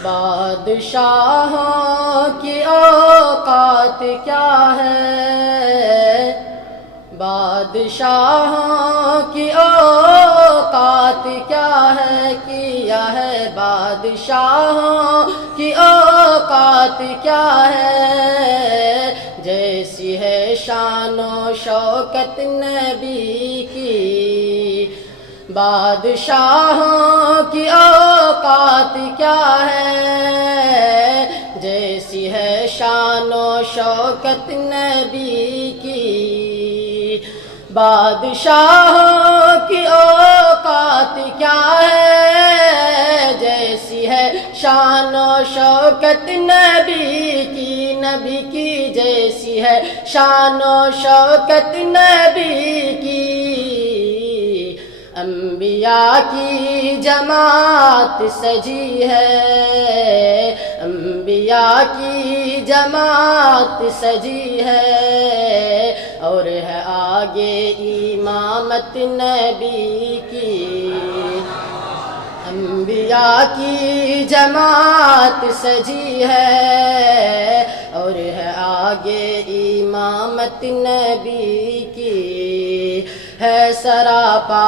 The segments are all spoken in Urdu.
بادشاہوں کی اوقات کیا ہے، بادشاہوں کی اوقات کیا ہے، کیا ہے بادشاہوں کی اوقات کیا ہے، جیسی ہے شان و شوکت نبی کی، بادشاہوں کی اوقات کیا ہے، جیسی ہے شان و شوکت نبی کی، بادشاہوں کی اوقات کیا ہے، جیسی ہے شان و شوکت نبی کی، نبی کی جیسی ہے شان و شوکت نبی کی، انبیاء کی جماعت سجی ہے، انبیاء کی جماعت سجی ہے، اور ہے آگے امامت نبی کی، انبیاء کی جماعت سجی ہے، اور ہے آگے امامت نبی کی، ہے سراپا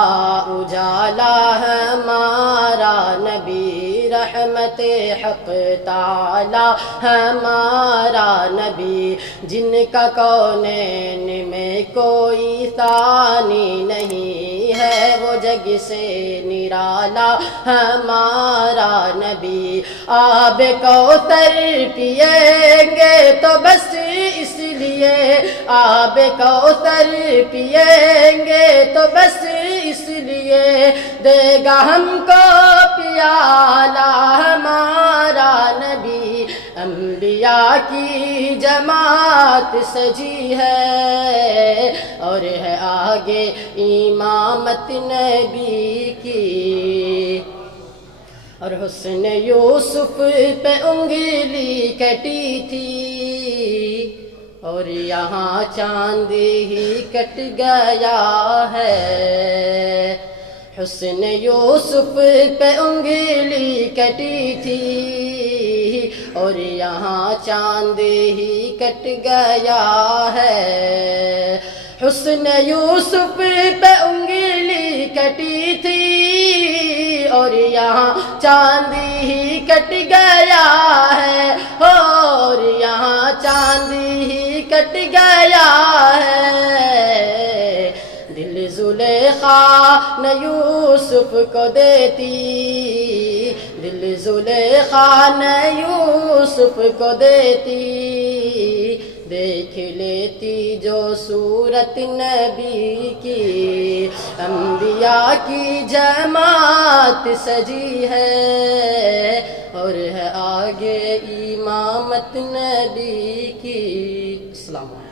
اجالا ہمارا نبی، رحمت حق تعالی ہمارا نبی، جن کا کونین میں کوئی ثانی نہیں ہے، وہ جگ سے نرالا ہمارا نبی، آب کوثر پیئیں گے تو بس اس لیے، آب کوثر پیئیں گے تو بس اس لیے، دے گا ہم کو پیالہ ہمارا نبی، انبیاء کی جماعت سجی ہے، اور ہے آگے امامت نبی کی، اور حسن یوسف پہ انگلی کٹی تھی، اور یہاں چاند ہی کٹ گیا ہے، حسن یوسف پہ انگلی کٹی تھی، اور یہاں چاند ہی کٹ گیا ہے، حسن یوسف پہ انگلی کٹی تھی، اور یہاں چاند ہی کٹ گیا ہے، اور یہاں چاند ہی کٹ گیا ہے، دل زلیخا نہ یوسف کو دیتی، دل زلیخا نہ یوسف کو دیتی، دیکھ لیتی جو صورت نبی کی، انبیاء کی جماعت سجی ہے، اور ہے آگے امامت نبی کی۔ السلام علیکم۔